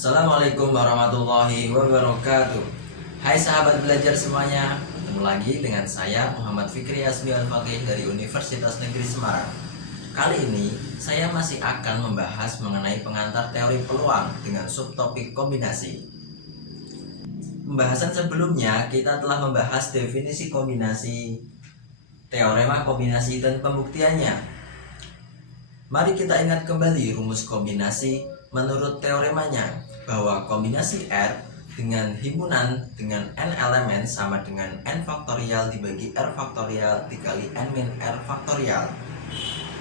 Assalamualaikum warahmatullahi wabarakatuh. Hai sahabat belajar semuanya, ketemu lagi dengan saya Muhammad Fikri Asmi Al-Faqih dari Universitas Negeri Semarang. Kali ini saya masih akan membahas mengenai pengantar teori peluang dengan subtopik kombinasi. Pembahasan sebelumnya kita telah membahas definisi kombinasi, teorema kombinasi dan pembuktiannya. Mari kita ingat kembali rumus kombinasi menurut teoremanya, bahwa kombinasi R dengan himpunan dengan n elemen sama dengan n faktorial dibagi R faktorial dikali n min R faktorial.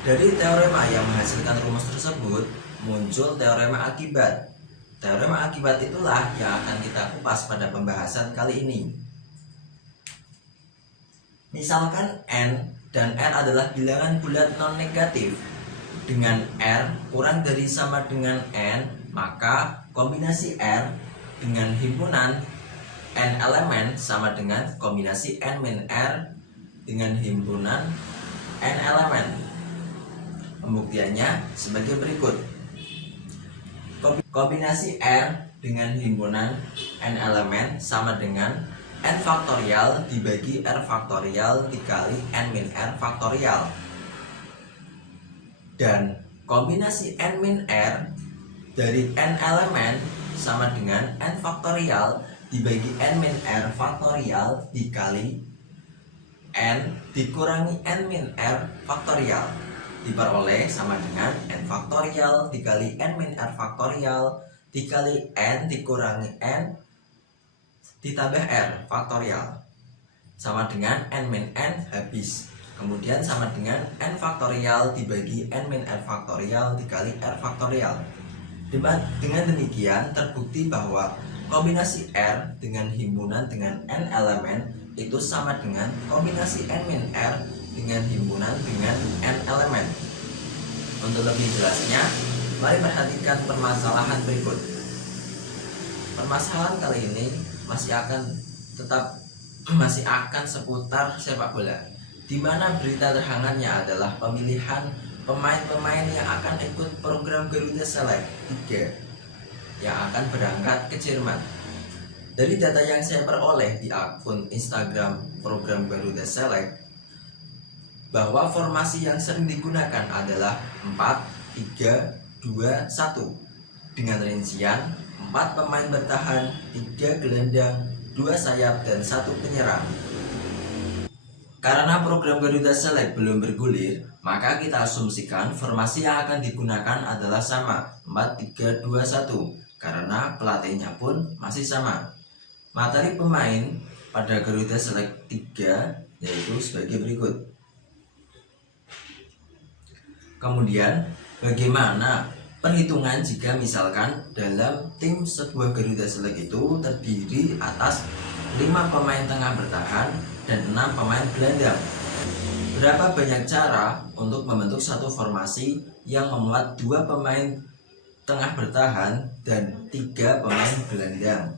Dari teorema yang menghasilkan rumus tersebut muncul teorema akibat. Teorema akibat itulah yang akan kita kupas pada pembahasan kali ini. Misalkan n dan R adalah bilangan bulat non negatif. Dengan R kurang dari sama dengan n, maka kombinasi R dengan himpunan n elemen sama dengan kombinasi n min R dengan himpunan n elemen. Pembuktiannya sebagai berikut. Kombinasi R dengan himpunan n elemen sama dengan n faktorial dibagi R faktorial dikali n min R faktorial. Dan kombinasi n min R dari n elemen sama dengan n faktorial dibagi n min R faktorial dikali n dikurangi n min R faktorial diperoleh sama dengan n faktorial dikali n min R faktorial dikali n dikurangi n ditambah R faktorial sama dengan n min n habis. Kemudian sama dengan n faktorial dibagi n min R faktorial dikali R faktorial. Dengan demikian terbukti bahwa kombinasi R dengan himpunan dengan n elemen itu sama dengan kombinasi n min R dengan himpunan dengan n elemen. Untuk lebih jelasnya, mari perhatikan permasalahan berikut. Permasalahan kali ini masih akan seputar sepak bola, di mana berita terhangatnya adalah pemilihan pemain-pemain yang akan ikut program Garuda Select 3 yang akan berangkat ke Jerman. Dari data yang saya peroleh di akun Instagram program Garuda Select, bahwa formasi yang sering digunakan adalah 4-3-2-1 dengan rincian 4 pemain bertahan, 3 gelandang, 2 sayap, dan 1 penyerang. Karena program Garuda Select belum bergulir, maka kita asumsikan formasi yang akan digunakan adalah sama, 4-3-2-1, karena pelatihnya pun masih sama. Materi pemain pada Garuda Select 3 yaitu sebagai berikut. Kemudian, bagaimana perhitungan jika misalkan dalam tim sebuah Garuda Select itu terdiri atas 5 pemain tengah bertahan dan 6 pemain gelandang? Berapa banyak cara untuk membentuk satu formasi yang memuat 2 pemain tengah bertahan dan 3 pemain gelandang?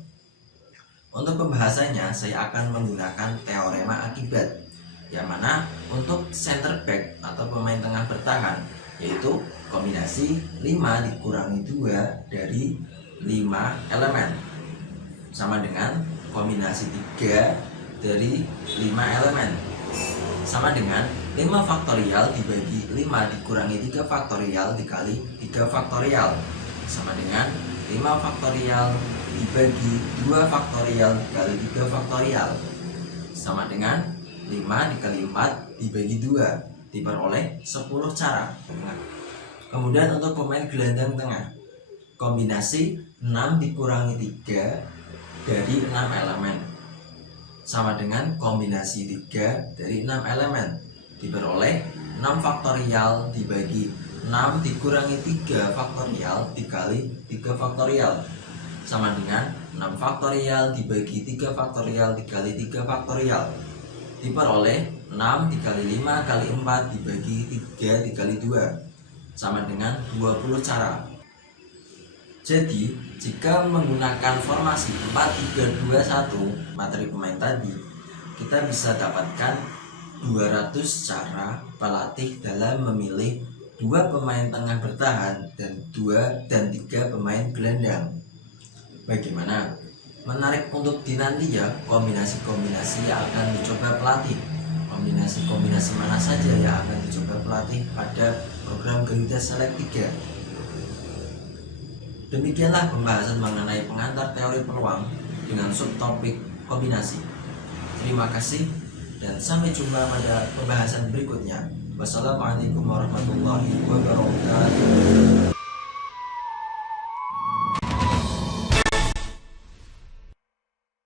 Untuk pembahasannya saya akan menggunakan teorema akibat, yang mana untuk center back atau pemain tengah bertahan yaitu kombinasi 5 dikurangi 2 dari 5 elemen sama dengan kombinasi 3 dari 5 elemen sama dengan 5 faktorial dibagi 5 dikurangi 3 faktorial dikali 3 faktorial sama dengan 5 faktorial dibagi 2 faktorial dikali 3 faktorial sama dengan 5 dikali 4 dibagi 2 diperoleh 10 cara. Kemudian untuk pemain gelandang tengah, kombinasi 6 dikurangi 3 dari 6 elemen sama dengan kombinasi 3 dari 6 elemen diperoleh 6 faktorial dibagi 6 dikurangi 3 faktorial dikali 3 faktorial sama dengan 6 faktorial dibagi 3 faktorial dikali 3 faktorial diperoleh 6 dikali 5 kali 4 dibagi 3 dikali 2 sama dengan 20 cara. Jadi jika menggunakan formasi 4-3-2-1 materi pemain tadi, kita bisa dapatkan 200 cara pelatih dalam memilih 2 pemain tengah bertahan dan 3 pemain gelandang. Bagaimana? Menarik untuk dinanti ya kombinasi-kombinasi yang akan dicoba pelatih. Kombinasi-kombinasi mana saja yang akan dicoba pelatih pada program Garuda Select 3. Demikianlah pembahasan mengenai pengantar teori peluang dengan subtopik kombinasi. Terima kasih dan sampai jumpa pada pembahasan berikutnya. Wassalamualaikum warahmatullahi wabarakatuh.